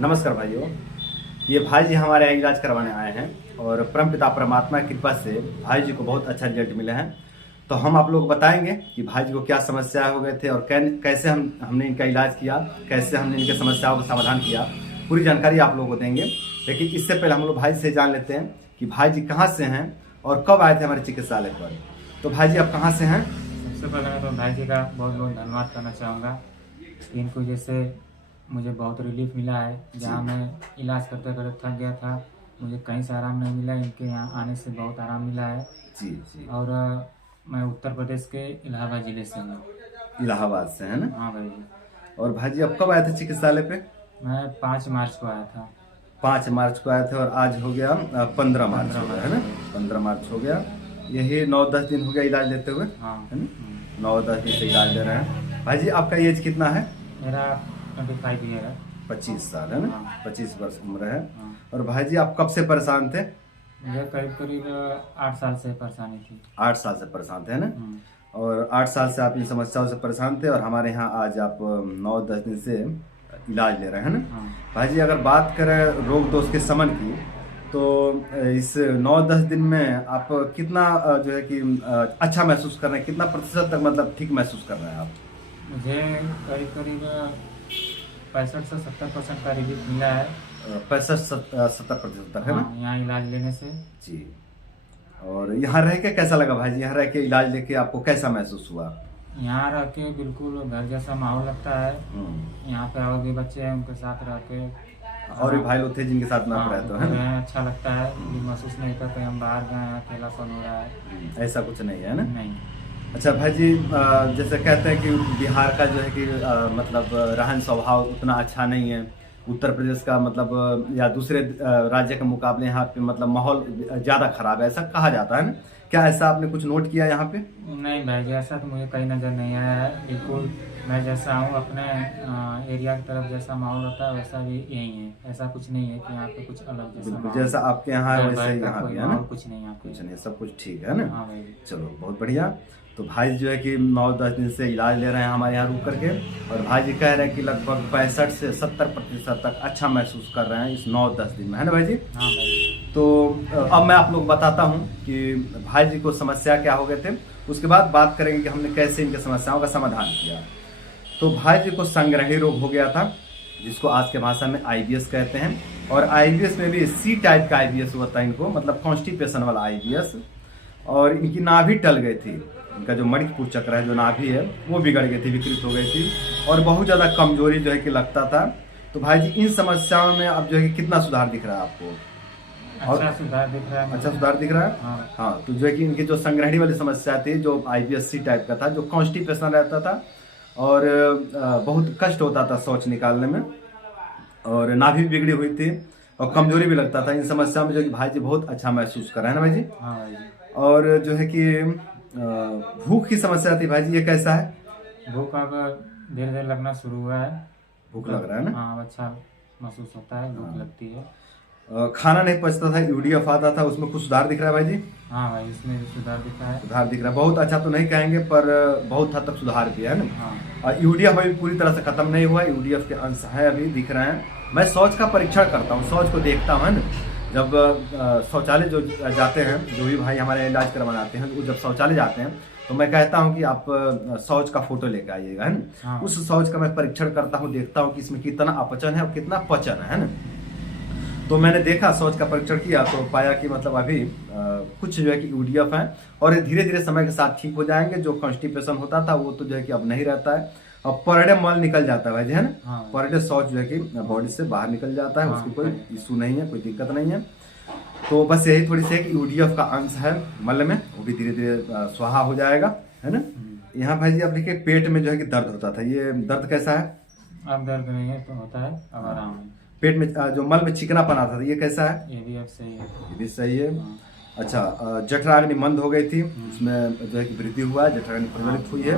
नमस्कार भाइयों। ये भाई जी हमारे यहाँ इलाज करवाने आए हैं और परमपिता परमात्मा की कृपा से भाई जी को बहुत अच्छा रिजल्ट मिले हैं। तो हम आप लोग को बताएंगे कि भाई जी को क्या समस्या हो गए थे और कैसे हमने इनका इलाज किया, कैसे हमने इनके समस्याओं का समाधान किया। पूरी जानकारी आप लोगों को देंगे। लेकिन इससे पहले हम लोग भाई से जान लेते हैं कि भाई जी कहाँ से हैं और कब आए थे हमारे चिकित्सालय पर। तो भाई जी आप कहाँ से हैं? सबसे पहले मैं तो भाई जी का बहुत बहुत धन्यवाद करना चाहूँगा। इनको जैसे मुझे बहुत रिलीफ मिला है। जहाँ मैं इलाज करते करते थक गया था, मुझे कहीं से आराम नहीं मिला, इनके यहाँ आने से बहुत आराम मिला है। जी जी। और मैं उत्तर प्रदेश के इलाहाबाद ज़िले से हूँ। इलाहाबाद से है ना? हाँ भाई जी। और भाई जी आप कब आए थे चिकित्सालय पे? मैं 5 मार्च को आया था। 5 मार्च को आए थे और आज हो गया 15 मार्च हो गया है ना? 15 मार्च हो गया। यही 9-10 दिन हो गया इलाज लेते हुए, हाँ। है ना? 9-10 दिन से इलाज ले रहे हैं। भाई जी आपका एज कितना है? मेरा 25 ईयर है। 25 साल है ना? हाँ। 25 वर्ष उम्र है। हाँ। और भाई जी आप कब से परेशान थे? मुझे करीब करीब 8 साल से परेशानी थी। 8 साल से परेशान थे है ना? और 8 साल से आप इन समस्याओं से परेशान थे और हमारे यहाँ आज आप 9-10 दिन से इलाज ले रहे हैं ना? हाँ। भाई जी अगर बात करें रोग दोष के शमन की, तो इस 9-10 दिन में आप कितना जो है कि अच्छा महसूस कर रहे हैं, कितना प्रतिशत तक मतलब ठीक महसूस कर रहे हैं आप? मुझे करीब करीब 65 से 70% का रिलीफ मिला है। 65-70% तक है ना? हाँ, यहाँ इलाज लेने से। जी। और यहाँ रह के कैसा लगा भाई जी? यहाँ रह के इलाज लेके आपको कैसा महसूस हुआ? यहाँ रह के बिल्कुल घर जैसा माहौल लगता है। यहाँ पे और भी बच्चे हैं, उनके साथ रह के और भी भाई लोग थे जिनके साथ में आप रहते हो है ना? अच्छा लगता है। ये महसूस नहीं करते हम बाहर गए हैं, अकेलापन हो रहा है। ऐसा कुछ नहीं है ना? नहीं। अच्छा भाई जी, जैसे कहते हैं कि बिहार का जो है कि मतलब रहन स्वभाव उतना अच्छा नहीं है। उत्तर प्रदेश का मतलब या दूसरे राज्य के मुकाबले यहाँ पे मतलब माहौल ज़्यादा खराब है, ऐसा कहा जाता है ना? क्या ऐसा आपने कुछ नोट किया यहाँ पे? नहीं भाई जी, ऐसा तो मुझे कहीं नज़र नहीं आया है। बिल्कुल मैं जैसा हूँ अपने एरिया की तरफ, जैसा माहौल होता है वैसा भी यही है। ऐसा कुछ नहीं है कि यहाँ पे कुछ अलग जैसा बिल्कुल माहौल। जैसा आपके यहाँ है वैसे ही का यहाँ कोई भी है ना? माहौल कुछ नहीं यहाँ पे। कुछ नहीं, सब कुछ ठीक है ना? हाँ भाई। चलो बहुत बढ़िया। तो भाई जो है कि 9-10 दिन से इलाज ले रहे हैं हमारे यहाँ रुक करके, और भाई जी कह रहे हैं कि लगभग 65 से 70% तक अच्छा महसूस कर रहे हैं इस 9-10 दिन में, है ना भाई जी? हाँ भाई। तो अब मैं आप लोग बताता हूँ कि भाई जी को समस्या क्या हो गए थे, उसके बाद बात करेंगे कि हमने कैसे इनके समस्याओं का समाधान किया। तो भाई जी को संग्रही रोग हो गया था, जिसको आज के भाषा में IBS कहते हैं। और IBS में भी C टाइप का IBS होता है इनको, मतलब कॉन्स्टिपेशन वाला IBS। और इनकी नाभि टल गई थी, इनका जो मणिपुर चक्र है, जो नाभि है वो बिगड़ गई थी, विकृत हो गई थी और बहुत ज़्यादा कमजोरी जो है कि लगता था। तो भाई जी इन समस्याओं में अब जो है कि कितना सुधार दिख रहा है आपको? अच्छा सुधार दिख रहा है। अच्छा सुधार दिख रहा है। हाँ। हाँ, तो जो है कि इनकी जो संग्रहणी वाली समस्या थी, जो IBS C टाइप का था, जो कॉन्स्टिपेशन रहता था और बहुत कष्ट होता था शौच निकालने में, और नाभि बिगड़ी हुई थी और कमजोरी भी लगता था, इन समस्याओं में जो कि भाई जी बहुत अच्छा महसूस कर रहे हैं ना भाई जी? हाँ भाई। और जो है कि भूख की समस्या थी भाई जी, ये कैसा है? भूख अब धीरे धीरे लगना शुरू हुआ है। भूख लग रहा है ना? हाँ, अच्छा महसूस होता है, भूख लगती है। खाना नहीं पचता था, UDF आता था, उसमें कुछ सुधार दिख रहा है भाई जी? हाँ भाई, इसमें भी सुधार दिखा है। सुधार दिख रहा है, बहुत अच्छा तो नहीं कहेंगे पर बहुत हद तक सुधार किया है ना? हाँ। और UDF अभी पूरी तरह से खत्म नहीं हुआ, UDF के अंश है अभी दिख रहे हैं। मैं शौच का परीक्षण करता हूँ, शौच को देखता हूँ है ना? जब शौचालय जो जाते हैं, जो भी भाई हमारे इलाज करवाने आते हैं, वो जब शौचालय जाते हैं तो मैं कहता हूँ कि आप शौच का फोटो लेकर आइएगा, है ना? हाँ। उस शौच का मैं परीक्षण करता हूँ, देखता हूँ कि इसमें कितना अपचन है और कितना पचन है ना? तो मैंने देखा, शौच का परीक्षण किया तो पाया कि मतलब अभी कुछ जो है कि UDF है और धीरे धीरे समय के साथ ठीक हो जाएंगे। जो कॉन्स्टिपेशन होता था वो तो जो है कि अब नहीं रहता है, और पर डे मल निकल जाता है भाई जी, है ना? हाँ। पर डे शौच जो है कि बॉडी से बाहर निकल जाता है। हाँ। उसकी कोई इशू नहीं है, कोई दिक्कत नहीं है। तो बस यही थोड़ी सी है कि UDF का अंश है मल में, वो भी धीरे धीरे स्वाहा हो जाएगा, है ना? यहाँ भाई जी आप देखिए पेट में जो है कि दर्द होता था, ये दर्द कैसा है? अब दर्द नहीं है, तो होता है, अब आराम है। पेट में जो मल में चिकनापन आता था, ये कैसा है? ये भी अब सही है। ये भी सही है। हाँ। अच्छा, जठराग्नि मंद हो गई थी, उसमें जो है कि वृद्धि हुआ है, जठराग्नि प्रज्वलित हुई है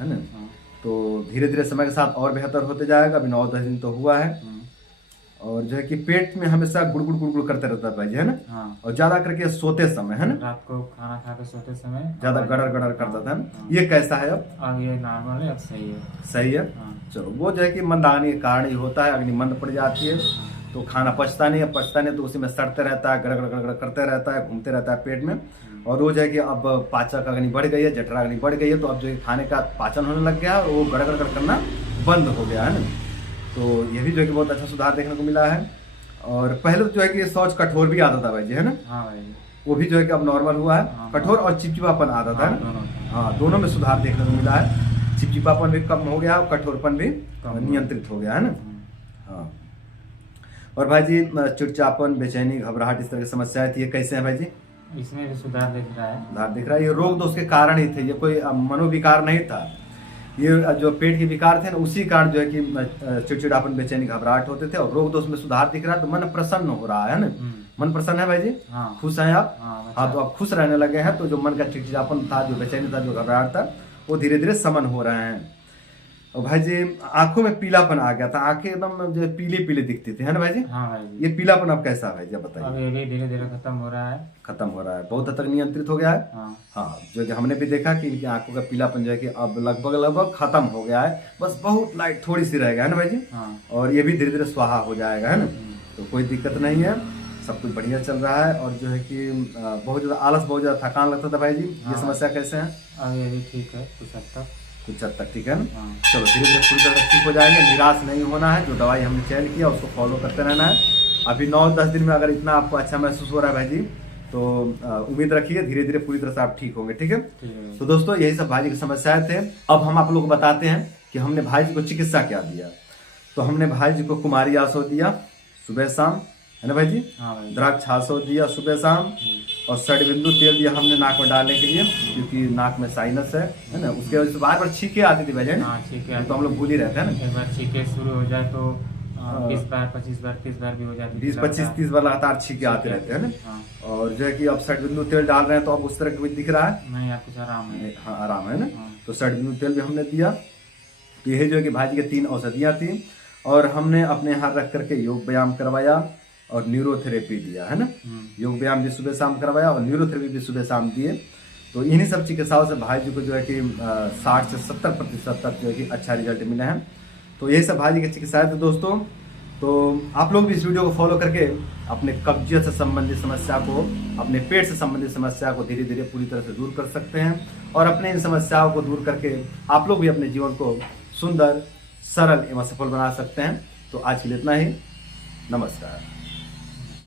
है ना? तो धीरे धीरे समय के साथ और बेहतर होते जाएगा। अभी 9-10 दिन तो हुआ है। और जो है कि पेट में हमेशा गुड़गुड़ गुड़गुड़ करते रहता है भाई जी, है ना। हाँ, और ज्यादा करके सोते समय, है ना, रात को खाना खा के सोते समय ज्यादा आवाज- गड़र गड़र करता था ना। हाँ, ये कैसा है अब? अब ये नॉर्मल है, अब सही है। सही है। हाँ, चलो, वो जो है कि मंदहानि के कारण ही होता है, अग्नि मंद पड़ जाती है तो खाना पचता नहीं है, पचता नहीं तो उसी में सड़ते रहता है, गड़गड़ गड़गड़ करते रहता है, घूमते रहता है पेट में। और वो जो है कि अब पाचक अग्नि बढ़ गई है, जठरा अग्नि बढ़ गई है, तो अब जो है खाने का पाचन होने लग गया है और वो गड़गड़ गड़ करना बंद हो गया है ना। तो ये भी जो है कि बहुत अच्छा सुधार देखने को मिला है। और पहले तो जो है कि शौच कठोर भी आता था भाई जी, है ना, हाँ भाई, वो भी जो है कि अब नॉर्मल हुआ है। हाँ, कठोर और चिपचिपापन आता था, हाँ, है ना। दोनों। हाँ, दोनों में सुधार देखने को मिला है। चिपचिपापन भी कम हो गया और कठोरपन भी कम नियंत्रित हो गया, है ना। हम्म। हाँ। और भाई जी चिड़चिड़ापन, बेचैनी, घबराहट, इस तरह की समस्याएं थी, ये कैसे हैं भाई जी? इसमें भी सुधार दिख रहा है। सुधार दिख रहा है। ये रोग दोष के कारण ही थे, ये कोई मनोविकार नहीं था। ये जो पेट के विकार थे ना, उसी कारण जो है कि चिड़चिड़ापन, बेचैनी, घबराहट होते थे। और रोग दोष में सुधार दिख रहा है तो मन प्रसन्न हो रहा है ना। मन प्रसन्न है भाई जी? हाँ, खुश हैं आप? हाँ, हाँ, तो आप खुश रहने लगे हैं, तो जो मन का चिड़चिड़ापन था, जो बेचैनी था, जो घबराहट था, वो धीरे धीरे समन हो रहे हैं। और भाई जी आंखों में पीलापन आ गया था, आंखें एकदम जो पीली पीली दिखती थी, है ना भाई जी। हाँ भाई, ये पीलापन अब कैसा है भाई जी, आप अब बताइए। ये भी धीरे धीरे खत्म हो रहा है। खत्म हो रहा है, बहुत हद तक नियंत्रित हो गया है। हाँ, हाँ, जो कि हमने भी देखा कि इनकी आंखों का पीलापन जो है कि अब लगभग लगभग खत्म हो गया है, बस बहुत लाइट थोड़ी सी रह गया है ना भाई जी। हाँ, और ये भी धीरे धीरे स्वाहा हो जाएगा, है ना। तो कोई दिक्कत नहीं है, सब कुछ बढ़िया चल रहा है। और जो है कि बहुत ज्यादा आलस, बहुत ज्यादा थकान लगता था भाई जी, ये हाँ। समस्या कैसे है? अब ये भी ठीक है कुछ हद तक। कुछ हद तक ठीक है ना। हाँ, चलो, धीरे धीरे पूरी तरह ठीक हो जाएंगे, निराश नहीं होना है। जो दवाई हमने चयन किया उसको फॉलो करते रहना है। अभी 9-10 दिन में अगर इतना आपको अच्छा महसूस हो रहा है भाई जी, तो उम्मीद रखिए धीरे धीरे पूरी तरह से आप ठीक होंगे, ठीक है। ठीक है। तो दोस्तों, यही सब भाई जी की समस्याएं थे। अब हम आप लोग को बताते हैं कि हमने भाई जी को चिकित्सा क्या दिया। तो हमने भाई जी को कुमारी आसो दिया सुबह शाम, है ना भाई जी। हाँ भाई, द्राक्ष आसो दिया सुबह शाम, और षडबिंदु तेल दिया हमने नाक में डालने के लिए, क्योंकि नाक में साइनस है ना, उसके वजह से बार बार छींके आती थी भाई जी। हाँ, ठीक है। तो हम लोग भूल ही रहते हैं ना। एक बार छींके शुरू हो जाए तो 20 बार, 25 बार, 30 बार भी हो जाती है। 20-25-30 बार लगातार छींके आते रहते हैं ना। हाँ, और जो है कि अब षडबिंदु तेल डाल रहे हैं, तो अब उस तरह का कुछ दिख रहा है? नहीं यार, कुछ आराम है। हाँ, आराम है ना। हाँ। तो षडबिंदु तेल भी हमने दिया। तो यही जो है कि भाई जी के 3 औषधियाँ थी। और हमने अपने यहाँ रख करके योग व्यायाम करवाया और न्यूरोथेरेपी दिया, है ना। योग व्यायाम भी सुबह शाम करवाया और न्यूरोथेरेपी भी सुबह शाम दिए। तो इन्हीं सब चिकित्साओं से भाई जी को जो है कि 60 से 70% तक जो है कि अच्छा रिजल्ट मिला है। तो यही सब भाई जी की चिकित्साएं थे दोस्तों। तो आप लोग भी इस वीडियो को फॉलो करके अपने कब्जियत से संबंधित समस्या को, अपने पेट से संबंधित समस्या को धीरे धीरे पूरी तरह से दूर कर सकते हैं। और अपने इन समस्याओं को दूर करके आप लोग भी अपने जीवन को सुंदर, सरल एवं सफल बना सकते हैं। तो आज के लिए इतना ही। नमस्कार।